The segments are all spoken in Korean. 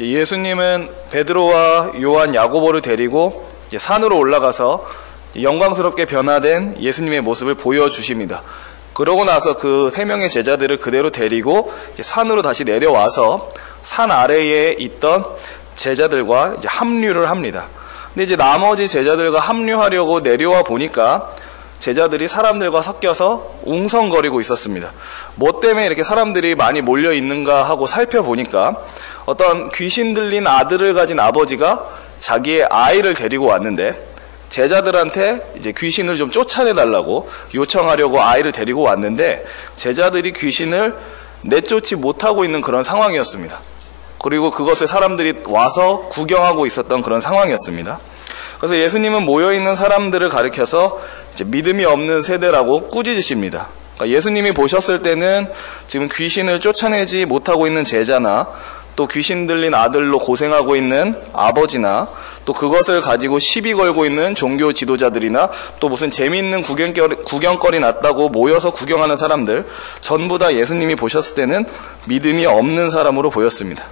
예수님은 베드로와 요한, 야고보를 데리고 산으로 올라가서 영광스럽게 변화된 예수님의 모습을 보여주십니다. 그러고 나서 그 3명의 제자들을 그대로 데리고 산으로 다시 내려와서 산 아래에 있던 제자들과 합류를 합니다. 근데 이제 나머지 제자들과 합류하려고 내려와 보니까 제자들이 사람들과 섞여서 웅성거리고 있었습니다. 뭐 때문에 이렇게 사람들이 많이 몰려 있는가 하고 살펴보니까 어떤 귀신 들린 아들을 가진 아버지가 자기의 아이를 데리고 왔는데 제자들한테 이제 귀신을 좀 쫓아내달라고 요청하려고 아이를 데리고 왔는데 제자들이 귀신을 내쫓지 못하고 있는 그런 상황이었습니다. 그리고 그것을 사람들이 와서 구경하고 있었던 그런 상황이었습니다. 그래서 예수님은 모여있는 사람들을 가리켜서 이제 믿음이 없는 세대라고 꾸짖으십니다. 그러니까 예수님이 보셨을 때는 지금 귀신을 쫓아내지 못하고 있는 제자나 또 귀신 들린 아들로 고생하고 있는 아버지나 또 그것을 가지고 시비 걸고 있는 종교 지도자들이나 또 무슨 재미있는 구경거리 났다고 모여서 구경하는 사람들 전부 다 예수님이 보셨을 때는 믿음이 없는 사람으로 보였습니다.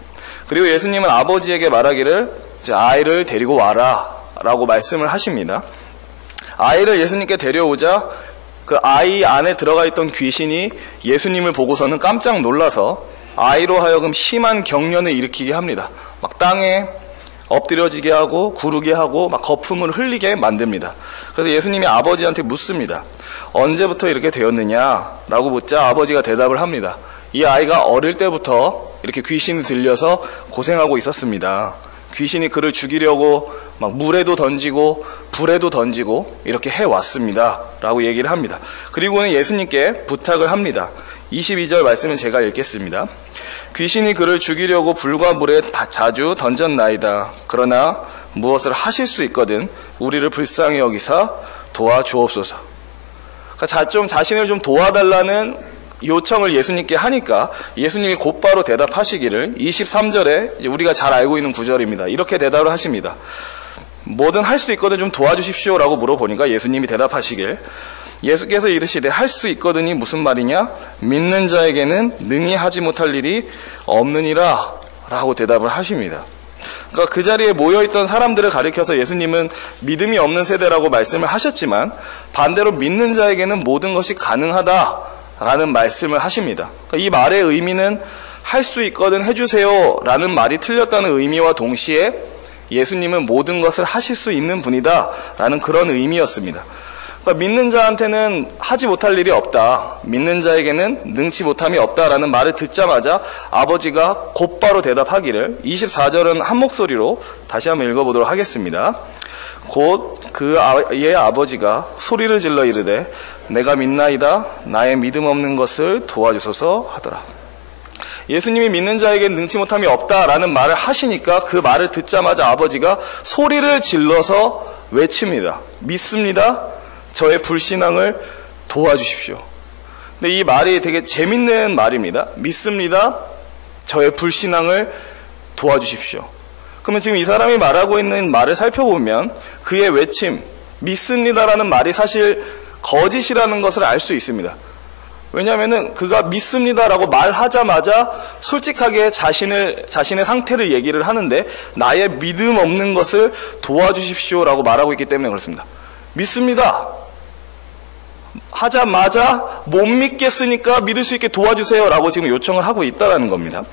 그리고 예수님은 아버지에게 말하기를 아이를 데리고 와라 라고 말씀을 하십니다. 아이를 예수님께 데려오자 그 아이 안에 들어가 있던 귀신이 예수님을 보고서는 깜짝 놀라서 아이로 하여금 심한 경련을 일으키게 합니다. 막 땅에 엎드려지게 하고 구르게 하고 막 거품을 흘리게 만듭니다. 그래서 예수님이 아버지한테 묻습니다. 언제부터 이렇게 되었느냐 라고 묻자 아버지가 대답을 합니다. 이 아이가 어릴 때부터 이렇게 귀신이 들려서 고생하고 있었습니다. 귀신이 그를 죽이려고 막 물에도 던지고 불에도 던지고 이렇게 해왔습니다 라고 얘기를 합니다. 그리고는 예수님께 부탁을 합니다. 22절 말씀은 제가 읽겠습니다. 귀신이 그를 죽이려고 불과 물에 자주 던졌나이다. 그러나 무엇을 하실 수 있거든 우리를 불쌍히 여기사 도와주옵소서. 그러니까 좀 자신을 좀 도와달라는 요청을 예수님께 하니까 예수님이 곧바로 대답하시기를 23절에 우리가 잘 알고 있는 구절입니다. 이렇게 대답을 하십니다. 뭐든 할 수 있거든 좀 도와주십시오 라고 물어보니까 예수님이 대답하시길 예수께서 이르시되 할 수 있거든이 무슨 말이냐? 믿는 자에게는 능히 하지 못할 일이 없느니라 라고 대답을 하십니다. 그러니까 그 자리에 모여있던 사람들을 가리켜서 예수님은 믿음이 없는 세대라고 말씀을 하셨지만 반대로 믿는 자에게는 모든 것이 가능하다 라는 말씀을 하십니다. 그러니까 이 말의 의미는 할 수 있거든 해주세요 라는 말이 틀렸다는 의미와 동시에 예수님은 모든 것을 하실 수 있는 분이다 라는 그런 의미였습니다. 그러니까 믿는 자한테는 하지 못할 일이 없다, 믿는 자에게는 능치 못함이 없다라는 말을 듣자마자 아버지가 곧바로 대답하기를 24절은 한 목소리로 다시 한번 읽어보도록 하겠습니다. 곧 그 아이의 아버지가 소리를 질러 이르되 내가 믿나이다 나의 믿음 없는 것을 도와주소서 하더라. 예수님이 믿는 자에게 능치 못함이 없다라는 말을 하시니까 그 말을 듣자마자 아버지가 소리를 질러서 외칩니다. 믿습니다. 저의 불신앙을 도와주십시오. 근데 이 말이 되게 재밌는 말입니다. 믿습니다. 저의 불신앙을 도와주십시오. 그러면 지금 이 사람이 말하고 있는 말을 살펴보면 그의 외침, 믿습니다라는 말이 사실 거짓이라는 것을 알 수 있습니다. 왜냐하면 그가 믿습니다라고 말하자마자 솔직하게 자신의 상태를 얘기를 하는데 나의 믿음 없는 것을 도와주십시오라고 말하고 있기 때문에 그렇습니다. 믿습니다. 하자마자 못 믿겠으니까 믿을 수 있게 도와주세요 라고 지금 요청을 하고 있다는 겁니다.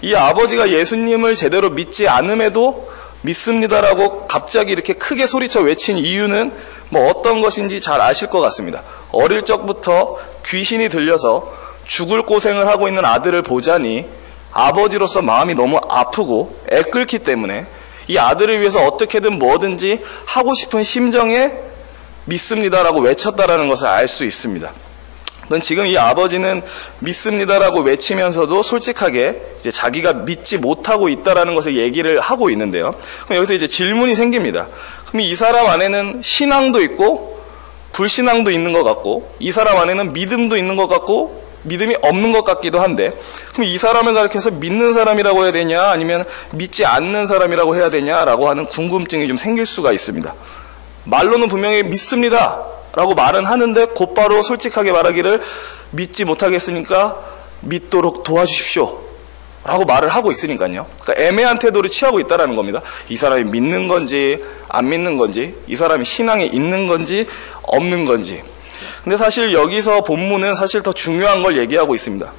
이 아버지가 예수님을 제대로 믿지 않음에도 믿습니다라고 갑자기 이렇게 크게 소리쳐 외친 이유는 뭐 어떤 것인지 잘 아실 것 같습니다. 어릴 적부터 귀신이 들려서 죽을 고생을 하고 있는 아들을 보자니 아버지로서 마음이 너무 아프고 애끓기 때문에 이 아들을 위해서 어떻게든 뭐든지 하고 싶은 심정에 믿습니다라고 외쳤다라는 것을 알 수 있습니다. 지금 이 아버지는 믿습니다라고 외치면서도 솔직하게 이제 자기가 믿지 못하고 있다라는 것을 얘기를 하고 있는데요. 그럼 여기서 이제 질문이 생깁니다. 그럼 이 사람 안에는 신앙도 있고 불신앙도 있는 것 같고 이 사람 안에는 믿음도 있는 것 같고 믿음이 없는 것 같기도 한데 그럼 이 사람을 가리켜서 믿는 사람이라고 해야 되냐 아니면 믿지 않는 사람이라고 해야 되냐라고 하는 궁금증이 좀 생길 수가 있습니다. 말로는 분명히 믿습니다 라고 말은 하는데 곧바로 솔직하게 말하기를 믿지 못하겠으니까 믿도록 도와주십시오 라고 말을 하고 있으니까요. 그러니까 애매한 태도를 취하고 있다는 겁니다. 이 사람이 믿는 건지 안 믿는 건지, 이 사람이 신앙이 있는 건지 없는 건지. 근데 사실 여기서 본문은 사실 더 중요한 걸 얘기하고 있습니다.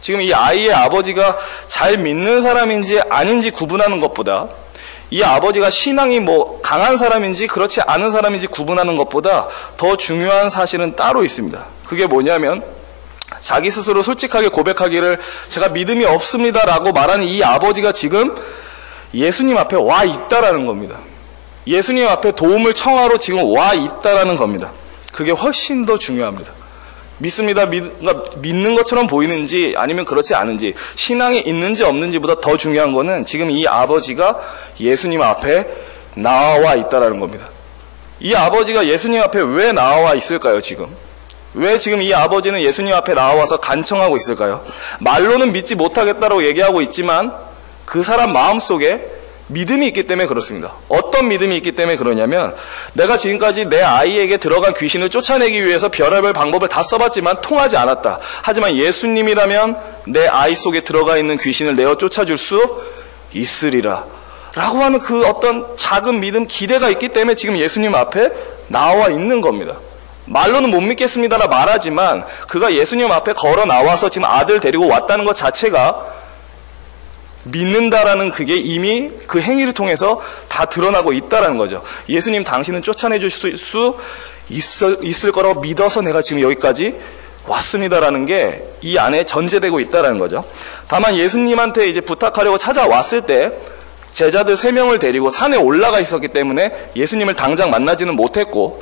지금 이 아이의 아버지가 잘 믿는 사람인지 아닌지 구분하는 것보다, 이 아버지가 신앙이 강한 사람인지 그렇지 않은 사람인지 구분하는 것보다 더 중요한 사실은 따로 있습니다. 그게 뭐냐면, 자기 스스로 솔직하게 고백하기를 제가 믿음이 없습니다 라고 말하는 이 아버지가 지금 예수님 앞에 와 있다라는 겁니다. 예수님 앞에 도움을 청하러 지금 와 있다라는 겁니다. 그게 훨씬 더 중요합니다. 믿습니다. 믿는 것처럼 보이는지 아니면 그렇지 않은지, 신앙이 있는지 없는지보다 더 중요한 거는 지금 이 아버지가 예수님 앞에 나와 있다라는 겁니다. 이 아버지가 예수님 앞에 왜 나와 있을까요, 지금? 왜 지금 이 아버지는 예수님 앞에 나와서 간청하고 있을까요? 말로는 믿지 못하겠다고 얘기하고 있지만 그 사람 마음속에 믿음이 있기 때문에 그렇습니다. 어떤 믿음이 있기 때문에 그러냐면, 내가 지금까지 내 아이에게 들어간 귀신을 쫓아내기 위해서 별의별 방법을 다 써봤지만 통하지 않았다. 하지만 예수님이라면 내 아이 속에 들어가 있는 귀신을 내어 쫓아줄 수 있으리라 라고 하는 그 어떤 작은 믿음, 기대가 있기 때문에 지금 예수님 앞에 나와 있는 겁니다. 말로는 못 믿겠습니다라 말하지만 그가 예수님 앞에 걸어 나와서 지금 아들 데리고 왔다는 것 자체가 믿는다라는, 그게 이미 그 행위를 통해서 다 드러나고 있다라는 거죠. 예수님, 당신은 쫓아내 주실 수 있을 거라고 믿어서 내가 지금 여기까지 왔습니다라는 게 이 안에 전제되고 있다라는 거죠. 다만 예수님한테 이제 부탁하려고 찾아왔을 때 제자들 3명을 데리고 산에 올라가 있었기 때문에 예수님을 당장 만나지는 못했고,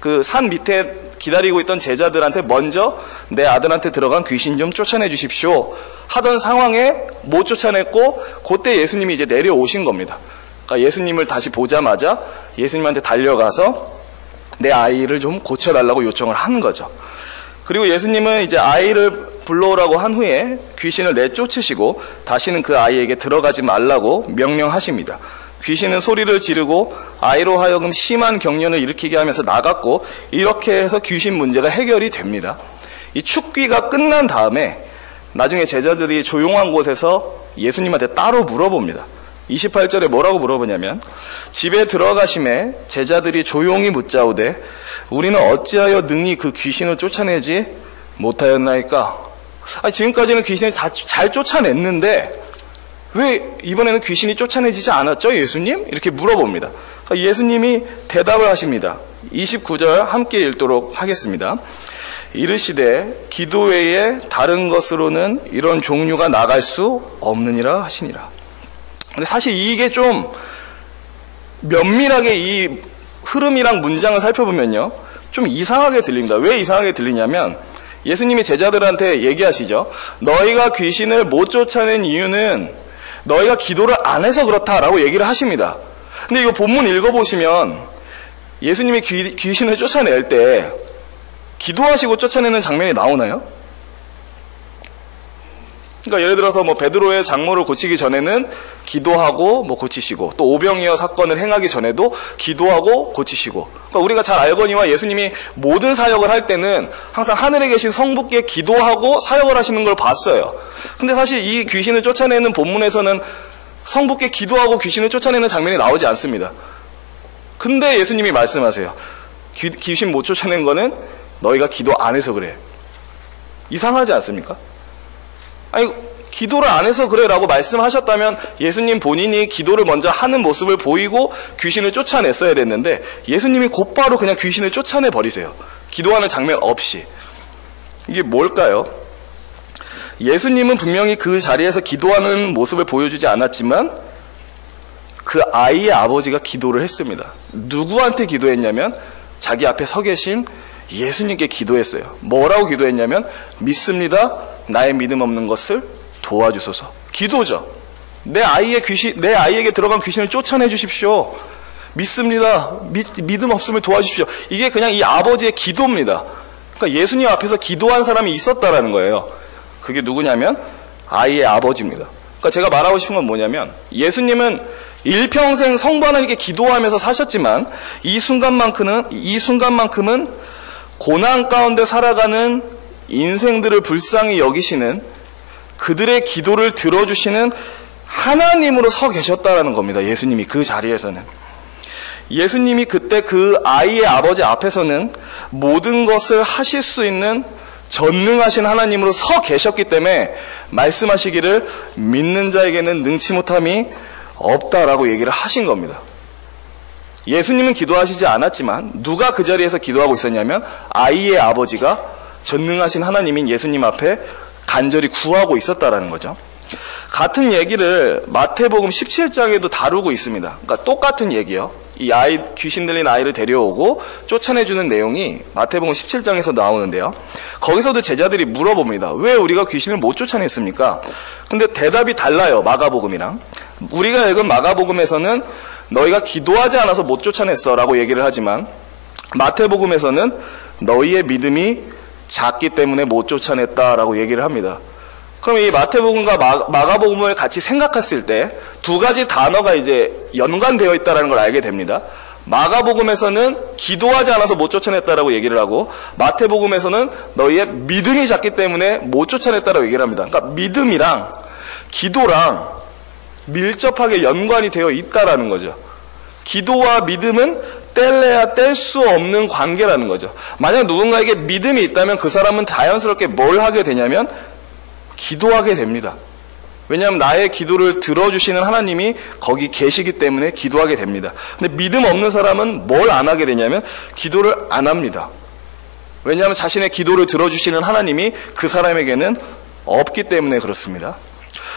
그 산 밑에 기다리고 있던 제자들한테 먼저 내 아들한테 들어간 귀신 좀 쫓아내 주십시오 하던 상황에 못 쫓아냈고, 그때 예수님이 이제 내려오신 겁니다. 그러니까 예수님을 다시 보자마자 예수님한테 달려가서 내 아이를 좀 고쳐달라고 요청을 하는 거죠. 그리고 예수님은 이제 아이를 불러오라고 한 후에 귀신을 내쫓으시고 다시는 그 아이에게 들어가지 말라고 명령하십니다. 귀신은 소리를 지르고 아이로 하여금 심한 경련을 일으키게 하면서 나갔고, 이렇게 해서 귀신 문제가 해결이 됩니다. 이 축기가 끝난 다음에 나중에 제자들이 조용한 곳에서 예수님한테 따로 물어봅니다. 28절에 뭐라고 물어보냐면, 집에 들어가심에 제자들이 조용히 묻자오되 우리는 어찌하여 능히 그 귀신을 쫓아내지 못하였나이까? 지금까지는 귀신을 다 잘 쫓아냈는데 왜 이번에는 귀신이 쫓아내지지 않았죠, 예수님? 이렇게 물어봅니다. 그러니까 예수님이 대답을 하십니다. 29절 함께 읽도록 하겠습니다. 이르시되 기도 외에 다른 것으로는 이런 종류가 나갈 수 없느니라 하시니라. 근데 사실 이게 좀 면밀하게 이 흐름이랑 문장을 살펴보면요, 좀 이상하게 들립니다. 왜 이상하게 들리냐면, 예수님이 제자들한테 얘기하시죠. 너희가 귀신을 못 쫓아낸 이유는 너희가 기도를 안 해서 그렇다라고 얘기를 하십니다. 근데 이거 본문 읽어보시면 예수님이 귀신을 쫓아낼 때 기도하시고 쫓아내는 장면이 나오나요? 그러니까 예를 들어서 베드로의 장모를 고치기 전에는 기도하고 고치시고, 또 오병이어 사건을 행하기 전에도 기도하고 고치시고, 그러니까 우리가 잘 알거니와 예수님이 모든 사역을 할 때는 항상 하늘에 계신 성부께 기도하고 사역을 하시는 걸 봤어요. 근데 사실 이 귀신을 쫓아내는 본문에서는 성부께 기도하고 귀신을 쫓아내는 장면이 나오지 않습니다. 근데 예수님이 말씀하세요. 귀신 못 쫓아낸 거는 너희가 기도 안 해서 그래. 이상하지 않습니까? 아니, 기도를 안 해서 그래 라고 말씀하셨다면 예수님 본인이 기도를 먼저 하는 모습을 보이고 귀신을 쫓아냈어야 됐는데, 예수님이 곧바로 그냥 귀신을 쫓아내 버리세요. 기도하는 장면 없이. 이게 뭘까요? 예수님은 분명히 그 자리에서 기도하는 모습을 보여주지 않았지만 그 아이의 아버지가 기도를 했습니다. 누구한테 기도했냐면 자기 앞에 서 계신 예수님께 기도했어요. 뭐라고 기도했냐면, 믿습니다. 나의 믿음 없는 것을 도와주소서. 기도죠. 내 아이에게 들어간 귀신을 쫓아내 주십시오. 믿습니다. 믿음 없음을 도와주십시오. 이게 그냥 이 아버지의 기도입니다. 그러니까 예수님 앞에서 기도한 사람이 있었다라는 거예요. 그게 누구냐면 아이의 아버지입니다. 그러니까 제가 말하고 싶은 건 뭐냐면, 예수님은 일평생 성부 하나님께 기도하면서 사셨지만 이 순간만큼은 고난 가운데 살아가는 인생들을 불쌍히 여기시는 그들의 기도를 들어주시는 하나님으로 서 계셨다라는 겁니다. 예수님이 그 자리에서는. 예수님이 그때 그 아이의 아버지 앞에서는 모든 것을 하실 수 있는 전능하신 하나님으로 서 계셨기 때문에 말씀하시기를 믿는 자에게는 능치 못함이 없다라고 얘기를 하신 겁니다. 예수님은 기도하시지 않았지만 누가 그 자리에서 기도하고 있었냐면 아이의 아버지가 전능하신 하나님인 예수님 앞에 간절히 구하고 있었다라는 거죠. 같은 얘기를 마태복음 17장에도 다루고 있습니다. 그러니까 똑같은 얘기요. 이 아이, 귀신 들린 아이를 데려오고 쫓아내주는 내용이 마태복음 17장에서 나오는데요. 거기서도 제자들이 물어봅니다. 왜 우리가 귀신을 못 쫓아냈습니까? 근데 대답이 달라요. 마가복음이랑. 우리가 읽은 마가복음에서는 너희가 기도하지 않아서 못 쫓아냈어 라고 얘기를 하지만 마태복음에서는 너희의 믿음이 작기 때문에 못 쫓아냈다라고 얘기를 합니다. 그럼 이 마태복음과 마가복음을 같이 생각했을 때 두 가지 단어가 이제 연관되어 있다는 걸 알게 됩니다. 마가복음에서는 기도하지 않아서 못 쫓아냈다라고 얘기를 하고 마태복음에서는 너희의 믿음이 작기 때문에 못 쫓아냈다라고 얘기를 합니다. 그러니까 믿음이랑 기도랑 밀접하게 연관이 되어 있다라는 거죠. 기도와 믿음은 뗄래야 뗄 수 없는 관계라는 거죠. 만약 누군가에게 믿음이 있다면 그 사람은 자연스럽게 뭘 하게 되냐면 기도하게 됩니다. 왜냐하면 나의 기도를 들어주시는 하나님이 거기 계시기 때문에 기도하게 됩니다. 근데 믿음 없는 사람은 뭘 안 하게 되냐면 기도를 안 합니다. 왜냐하면 자신의 기도를 들어주시는 하나님이 그 사람에게는 없기 때문에 그렇습니다.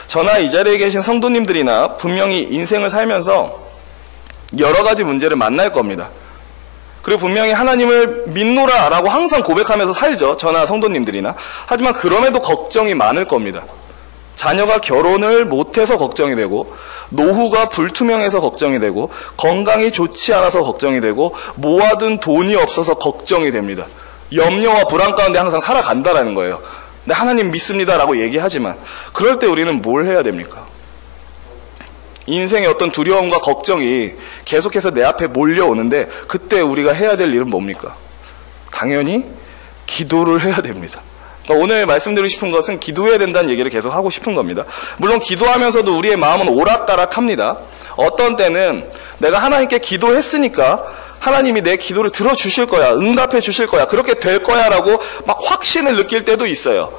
저나 이 자리에 계신 성도님들이나 분명히 인생을 살면서 여러 가지 문제를 만날 겁니다. 그리고 분명히 하나님을 믿노라 라고 항상 고백하면서 살죠. 저나 성도님들이나. 하지만 그럼에도 걱정이 많을 겁니다. 자녀가 결혼을 못해서 걱정이 되고 노후가 불투명해서 걱정이 되고 건강이 좋지 않아서 걱정이 되고 모아둔 돈이 없어서 걱정이 됩니다. 염려와 불안 가운데 항상 살아간다라는 거예요. 근데 하나님 믿습니다라고 얘기하지만 그럴 때 우리는 뭘 해야 됩니까? 인생의 어떤 두려움과 걱정이 계속해서 내 앞에 몰려오는데 그때 우리가 해야 될 일은 뭡니까? 당연히 기도를 해야 됩니다. 그러니까 오늘 말씀드리고 싶은 것은 기도해야 된다는 얘기를 계속 하고 싶은 겁니다. 물론 기도하면서도 우리의 마음은 오락가락합니다. 어떤 때는 내가 하나님께 기도했으니까 하나님이 내 기도를 들어주실 거야, 응답해 주실 거야, 그렇게 될 거야 라고 막 확신을 느낄 때도 있어요.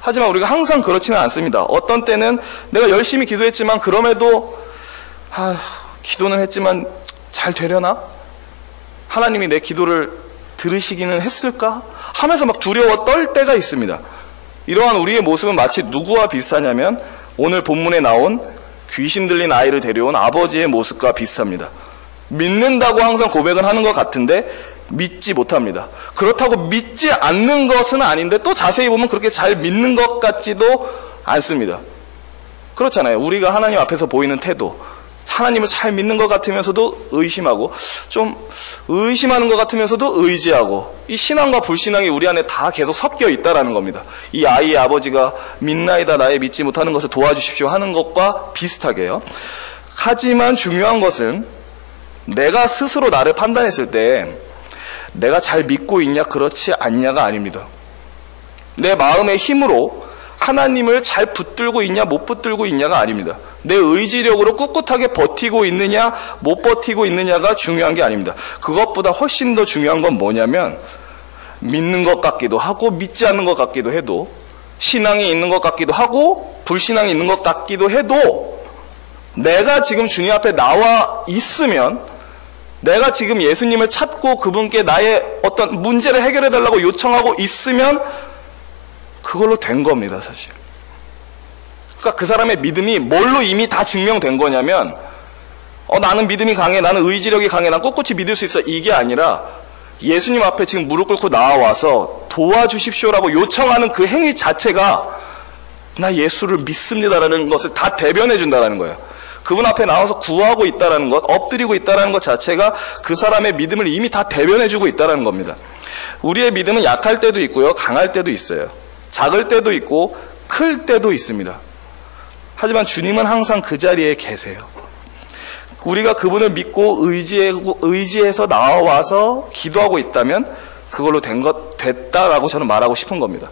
하지만 우리가 항상 그렇지는 않습니다. 어떤 때는 내가 열심히 기도했지만 그럼에도 기도는 했지만 잘 되려나? 하나님이 내 기도를 들으시기는 했을까? 하면서 막 두려워 떨 때가 있습니다. 이러한 우리의 모습은 마치 누구와 비슷하냐면 오늘 본문에 나온 귀신 들린 아이를 데려온 아버지의 모습과 비슷합니다. 믿는다고 항상 고백은 하는 것 같은데 믿지 못합니다. 그렇다고 믿지 않는 것은 아닌데 또 자세히 보면 그렇게 잘 믿는 것 같지도 않습니다. 그렇잖아요. 우리가 하나님 앞에서 보이는 태도, 하나님을 잘 믿는 것 같으면서도 의심하고 좀 의심하는 것 같으면서도 의지하고 이 신앙과 불신앙이 우리 안에 다 계속 섞여 있다라는 겁니다. 이 아이의 아버지가 믿나이다 나의 믿지 못하는 것을 도와주십시오 하는 것과 비슷하게요. 하지만 중요한 것은 내가 스스로 나를 판단했을 때 내가 잘 믿고 있냐 그렇지 않냐가 아닙니다. 내 마음의 힘으로 하나님을 잘 붙들고 있냐 못 붙들고 있냐가 아닙니다. 내 의지력으로 꿋꿋하게 버티고 있느냐 못 버티고 있느냐가 중요한 게 아닙니다. 그것보다 훨씬 더 중요한 건 뭐냐면 믿는 것 같기도 하고 믿지 않는 것 같기도 해도 신앙이 있는 것 같기도 하고 불신앙이 있는 것 같기도 해도 내가 지금 주님 앞에 나와 있으면 내가 지금 예수님을 찾고 그분께 나의 어떤 문제를 해결해 달라고 요청하고 있으면 그걸로 된 겁니다, 사실. 그러니까 그 사람의 믿음이 뭘로 이미 다 증명된 거냐면 나는 믿음이 강해, 나는 의지력이 강해, 난 꿋꿋이 믿을 수 있어, 이게 아니라 예수님 앞에 지금 무릎 꿇고 나와서 도와주십시오라고 요청하는 그 행위 자체가 나 예수를 믿습니다라는 것을 다 대변해 준다는 거예요. 그분 앞에 나와서 구하고 있다는 것, 엎드리고 있다는 것 자체가 그 사람의 믿음을 이미 다 대변해 주고 있다는 겁니다. 우리의 믿음은 약할 때도 있고요, 강할 때도 있어요. 작을 때도 있고 클 때도 있습니다. 하지만 주님은 항상 그 자리에 계세요. 우리가 그분을 믿고 의지해서 나와서 기도하고 있다면 그걸로 됐다라고 저는 말하고 싶은 겁니다.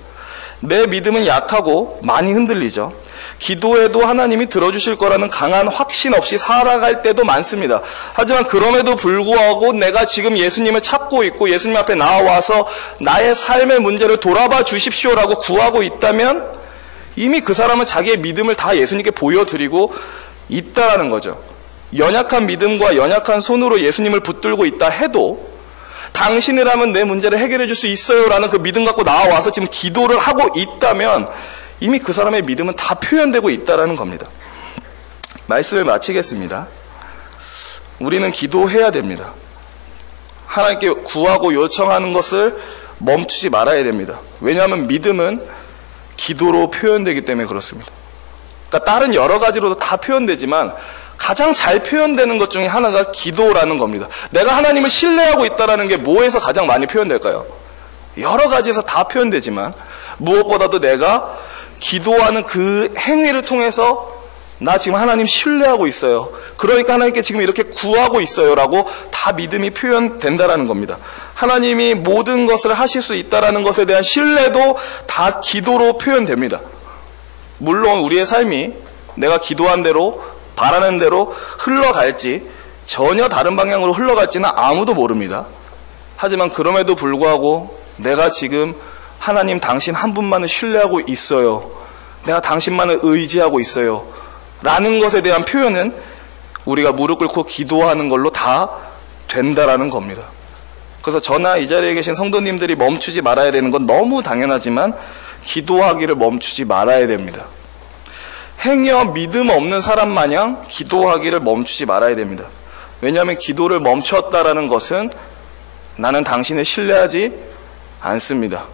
내 믿음은 약하고 많이 흔들리죠. 기도해도 하나님이 들어주실 거라는 강한 확신 없이 살아갈 때도 많습니다. 하지만 그럼에도 불구하고 내가 지금 예수님을 찾고 있고 예수님 앞에 나와서 나의 삶의 문제를 돌아봐 주십시오라고 구하고 있다면 이미 그 사람은 자기의 믿음을 다 예수님께 보여드리고 있다라는 거죠. 연약한 믿음과 연약한 손으로 예수님을 붙들고 있다 해도 당신이라면 내 문제를 해결해 줄 수 있어요 라는 그 믿음 갖고 나와서 지금 기도를 하고 있다면 이미 그 사람의 믿음은 다 표현되고 있다는 겁니다. 말씀을 마치겠습니다. 우리는 기도해야 됩니다. 하나님께 구하고 요청하는 것을 멈추지 말아야 됩니다. 왜냐하면 믿음은 기도로 표현되기 때문에 그렇습니다. 그러니까 다른 여러 가지로도 다 표현되지만 가장 잘 표현되는 것 중에 하나가 기도라는 겁니다. 내가 하나님을 신뢰하고 있다는 게 뭐에서 가장 많이 표현될까요? 여러 가지에서 다 표현되지만 무엇보다도 내가 기도하는 그 행위를 통해서 나 지금 하나님 신뢰하고 있어요. 그러니까 하나님께 지금 이렇게 구하고 있어요 라고 다 믿음이 표현된다는 겁니다. 하나님이 모든 것을 하실 수 있다는 것에 대한 신뢰도 다 기도로 표현됩니다. 물론 우리의 삶이 내가 기도한 대로 바라는 대로 흘러갈지 전혀 다른 방향으로 흘러갈지는 아무도 모릅니다. 하지만 그럼에도 불구하고 내가 지금 하나님 당신 한 분만을 신뢰하고 있어요. 내가 당신만을 의지하고 있어요. 라는 것에 대한 표현은 우리가 무릎 꿇고 기도하는 걸로 다 된다라는 겁니다. 그래서 저나 이 자리에 계신 성도님들이 멈추지 말아야 되는 건 너무 당연하지만 기도하기를 멈추지 말아야 됩니다. 행여 믿음 없는 사람 마냥 기도하기를 멈추지 말아야 됩니다. 왜냐하면 기도를 멈췄다라는 것은 나는 당신을 신뢰하지 않습니다.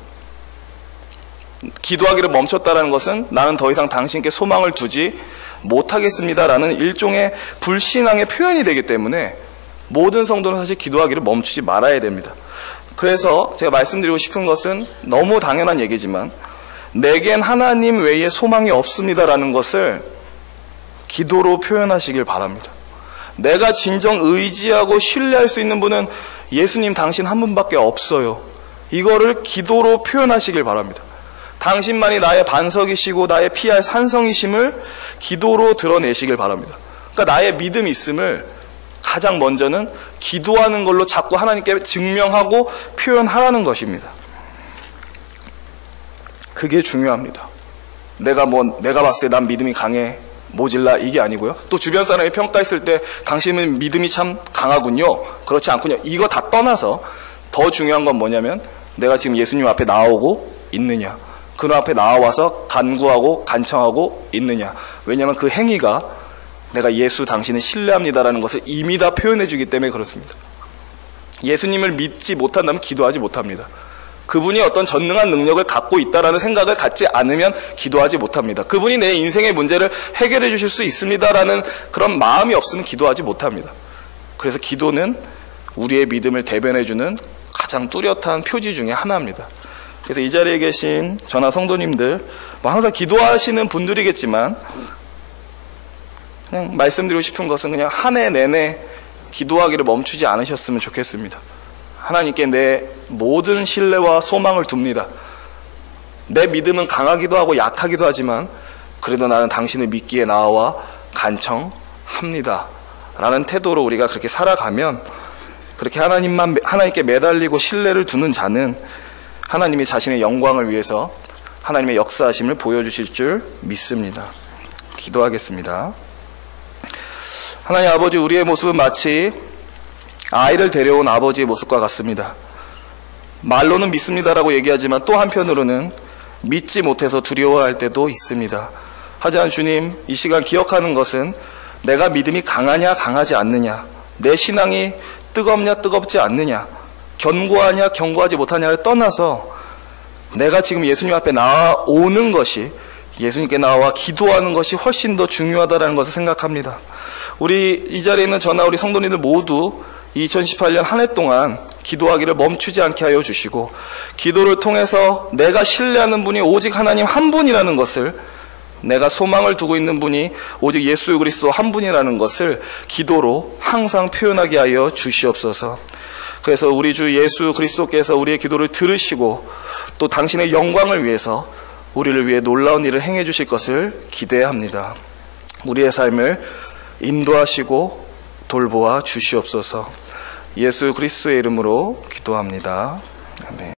기도하기를 멈췄다는 것은 나는 더 이상 당신께 소망을 두지 못하겠습니다라는 일종의 불신앙의 표현이 되기 때문에 모든 성도는 사실 기도하기를 멈추지 말아야 됩니다. 그래서 제가 말씀드리고 싶은 것은 너무 당연한 얘기지만 내겐 하나님 외에 소망이 없습니다라는 것을 기도로 표현하시길 바랍니다. 내가 진정 의지하고 신뢰할 수 있는 분은 예수님 당신 한 분밖에 없어요. 이거를 기도로 표현하시길 바랍니다. 당신만이 나의 반석이시고 나의 피할 산성이심을 기도로 드러내시길 바랍니다. 그러니까 나의 믿음이 있음을 가장 먼저는 기도하는 걸로 자꾸 하나님께 증명하고 표현하라는 것입니다. 그게 중요합니다. 내가 봤을 때 난 믿음이 강해, 모질라 이게 아니고요. 또 주변 사람이 평가했을 때 당신은 믿음이 참 강하군요, 그렇지 않군요, 이거 다 떠나서 더 중요한 건 뭐냐면 내가 지금 예수님 앞에 나오고 있느냐, 그 앞에 나와서 간구하고 간청하고 있느냐. 왜냐하면 그 행위가 내가 예수 당신을 신뢰합니다라는 것을 이미 다 표현해 주기 때문에 그렇습니다. 예수님을 믿지 못한다면 기도하지 못합니다. 그분이 어떤 전능한 능력을 갖고 있다라는 생각을 갖지 않으면 기도하지 못합니다. 그분이 내 인생의 문제를 해결해 주실 수 있습니다라는 그런 마음이 없으면 기도하지 못합니다. 그래서 기도는 우리의 믿음을 대변해 주는 가장 뚜렷한 표지 중에 하나입니다. 그래서 이 자리에 계신 저나 성도님들, 항상 기도하시는 분들이겠지만 그냥 말씀드리고 싶은 것은 그냥 한 해 내내 기도하기를 멈추지 않으셨으면 좋겠습니다. 하나님께 내 모든 신뢰와 소망을 둡니다. 내 믿음은 강하기도 하고 약하기도 하지만 그래도 나는 당신을 믿기에 나와 간청합니다 라는 태도로 우리가 그렇게 살아가면, 그렇게 하나님께 매달리고 신뢰를 두는 자는 하나님이 자신의 영광을 위해서 하나님의 역사하심을 보여주실 줄 믿습니다. 기도하겠습니다. 하나님 아버지, 우리의 모습은 마치 아이를 데려온 아버지의 모습과 같습니다. 말로는 믿습니다라고 얘기하지만 또 한편으로는 믿지 못해서 두려워할 때도 있습니다. 하지만 주님, 이 시간 기억하는 것은 내가 믿음이 강하냐 강하지 않느냐, 내 신앙이 뜨겁냐 뜨겁지 않느냐, 견고하냐 견고하지 못하냐를 떠나서 내가 지금 예수님 앞에 나오는 것이, 예수님께 나와 기도하는 것이 훨씬 더 중요하다는 것을 생각합니다. 우리 이 자리에 있는 저나 우리 성도님들 모두 2018년 한 해 동안 기도하기를 멈추지 않게 하여 주시고, 기도를 통해서 내가 신뢰하는 분이 오직 하나님 한 분이라는 것을, 내가 소망을 두고 있는 분이 오직 예수 그리스도 한 분이라는 것을 기도로 항상 표현하게 하여 주시옵소서. 그래서 우리 주 예수 그리스도께서 우리의 기도를 들으시고 또 당신의 영광을 위해서 우리를 위해 놀라운 일을 행해 주실 것을 기대합니다. 우리의 삶을 인도하시고 돌보아 주시옵소서. 예수 그리스도의 이름으로 기도합니다. 아멘.